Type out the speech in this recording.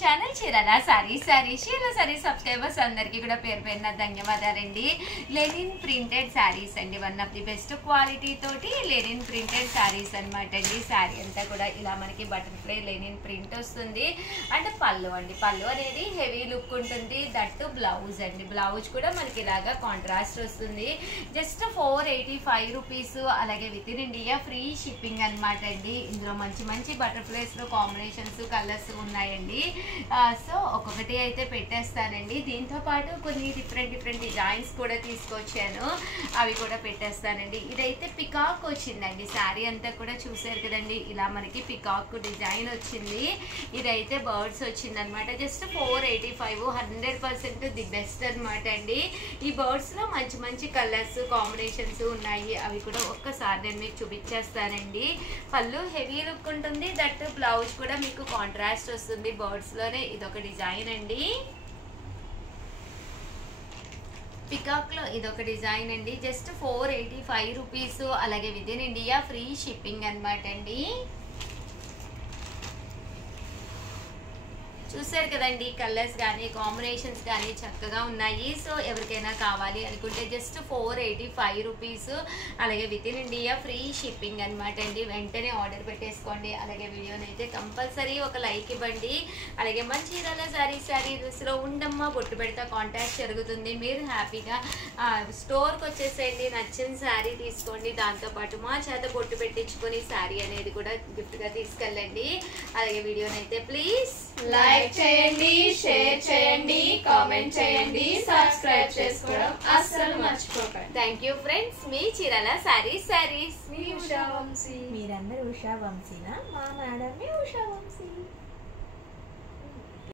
Channel Chirala sorry subscribers అందరికీ కూడా పేరు పేరున ధన్యవాదాలండి. లెనిన్ ప్రింటెడ్ శారీస్ అండి, one of the best quality తోటి లెనిన్ ప్రింటెడ్ శారీస్ అనమాట అండి. శారీ అంతా కూడా ఇలా మనకి బటర్ఫ్లై లెనిన్ ప్రింట్ వస్తుంది. అంటే పళ్ళు అండి, పళ్ళు అనేది హెవీ లుక్ ఉంటుంది. దట్టు బ్లౌజ్ అండి, బ్లౌజ్ కూడా మనకి ఇలాగా కాంట్రాస్ట్ వస్తుంది. Just 485 rupees. అలాగే within India free shipping అనమాట అండి. ఇందులో మంచి మంచి బటర్ఫ్లైస్ లో కాంబినేషన్స్ కలర్స్ ఉన్నాయండి. సో ఒక్కొక్కటి అయితే పెట్టేస్తానండి. దీంతో పాటు కొన్ని డిఫరెంట్ డిజైన్స్ కూడా తీసుకొచ్చాను, అవి కూడా పెట్టేస్తానండి. ఇదైతే పికాక్ వచ్చిందండి. శారీ అంతా కూడా చూసారు కదండి, ఇలా మనకి పికాక్ డిజైన్ వచ్చింది. ఇదైతే బర్డ్స్ వచ్చింది అనమాట. జస్ట్ 485, 100% ది బెస్ట్ అనమాట అండి. ఈ బర్డ్స్ లో మంచి మంచి కలర్స్ కాంబినేషన్స్ ఉన్నాయి, అవి కూడా ఒక్కసారి నేను మీకు చూపించేస్తానండి. పళ్ళు హెవీ లుక్ ఉంటుంది, దట్ బ్లౌజ్ కూడా మీకు కాంట్రాస్ట్ వస్తుంది. బర్డ్స్ లోనే ఇదొక డిజైన్ అండి. పికాక్ లో ఇదొక డిజైన్ అండి. Just 485 rupees. అలాగే within India free shipping అనమాట అండి. చూసారు కదండి, కలర్స్ కానీ కాంబినేషన్స్ కానీ చక్కగా ఉన్నాయి. సో ఎవరికైనా కావాలి అనుకుంటే జస్ట్ 485 రూపీస్. అలాగే within India free shipping అనమాట అండి. వెంటనే ఆర్డర్ పెట్టేసుకోండి. అలాగే వీడియోని అయితే కంపల్సరీ ఒక లైక్ ఇవ్వండి. అలాగే మంచి చీరాల శారీస్లో ఉండమ్మా బొట్టు పెడతా కాంటాక్ట్ జరుగుతుంది. మీరు హ్యాపీగా స్టోర్కి వచ్చేసేయండి, నచ్చిన శారీ తీసుకోండి. దాంతోపాటు మా చేత బొట్టు పెట్టించుకొని శారీ అనేది కూడా గిఫ్ట్గా తీసుకెళ్ళండి. అలాగే వీడియోని అయితే ప్లీజ్ లైక్ చేయండి, షేర్ చేయండి, కామెంట్ చేయండి, సబ్స్క్రైబ్ చేసుకోవడం అస్సలు మర్చిపోకండి. Thank you friends. మీ చీరాల శారీస్ మీ ఉషా వంశీ. మీరందరూ ఉషా వంశీనా? మా మేడం ఉషా వంశీ.